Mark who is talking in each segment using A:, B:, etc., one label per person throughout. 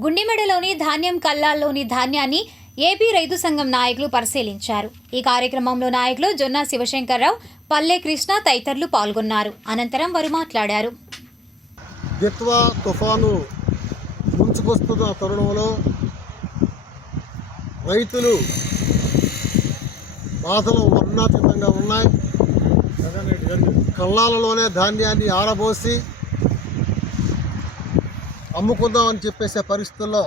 A: గుండిమెడలోని ధాన్యం కల్లాల్లోని ధాన్యాన్ని ఏపీ రైతు సంఘం నాయకులు పరిశీలించారు. ఈ కార్యక్రమంలో నాయకులు జొన్న శివశంకర్రావు పల్లె కృష్ణ తదితరులు పాల్గొన్నారు. అనంతరం వారు మాట్లాడారు.
B: దిత్వా తుఫాను ముంచుకొస్తున్న తరుణంలో రైతులు బాధలు వర్ణాతీతంగా ఉన్నాయి. కళ్ళాలలోనే ధాన్యాన్ని ఆరబోసి అమ్ముకుందామని చెప్పేసే పరిస్థితుల్లో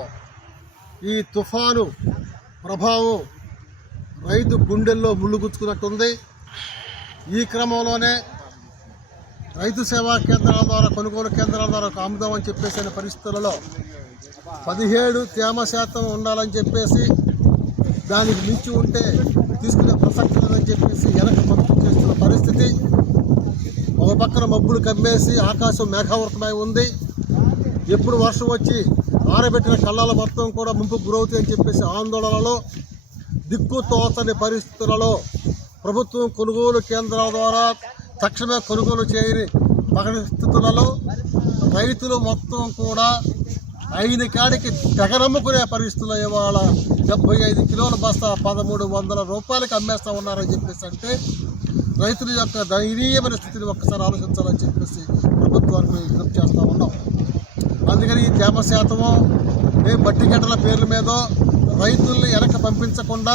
B: ఈ తుఫాను ప్రభావం రైతు గుండెల్లో ముళ్ళుగుచ్చుకున్నట్టుంది. ఈ క్రమంలోనే రైతు సేవా కేంద్రాల ద్వారా కొనుగోలు కేంద్రాల ద్వారా అమ్ముదామని చెప్పేసిన పరిస్థితులలో పదిహేడు తేమ శాతం ఉండాలని చెప్పేసి దానికి మించి ఉంటే తీసుకునే ప్రసక్తి లేదని చెప్పేసి వెనక పంపిణీ చేస్తున్న పరిస్థితి. ఒక పక్కన మబ్బులు కమ్మేసి ఆకాశం మేఘావృతమై ఉంది. ఎప్పుడు వర్షం వచ్చి ఆరబెట్టిన కళ్ళాల మొత్తం కూడా ముంపు గురవుతాయని చెప్పేసి ఆందోళనలో దిక్కు తోచని పరిస్థితులలో ప్రభుత్వం కొనుగోలు కేంద్రాల ద్వారా తక్షణమే కొనుగోలు చేయని పరిస్థితులలో రైతులు మొత్తం కూడా ఐదు కాడికి తెగనమ్ముకునే పరిస్థితుల్లో ఇవాళ డెబ్బై ఐదు కిలోల బస్తా పదమూడు వందల రూపాయలకి అమ్మేస్తా ఉన్నారని చెప్పేసి అంటే రైతుల యొక్క దయనీయమైన స్థితిని ఒక్కసారి ఆలోచించాలని చెప్పేసి అందుకని ఈ తేమ శాతము ఏ మట్టి గడ్డల పేర్ల మీద రైతుల్ని వెనక పంపించకుండా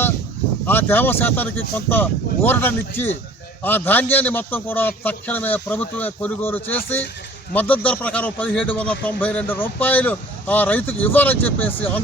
B: ఆ తేమ శాతానికి కొంత ఊరటనిచ్చి ఆ ధాన్యాన్ని మొత్తం కూడా తక్షణమే ప్రభుత్వమే కొనుగోలు చేసి మద్దతు ధర ప్రకారం పదిహేడు వందల తొంభై రెండు రూపాయలు ఆ రైతుకు ఇవ్వాలని చెప్పేసి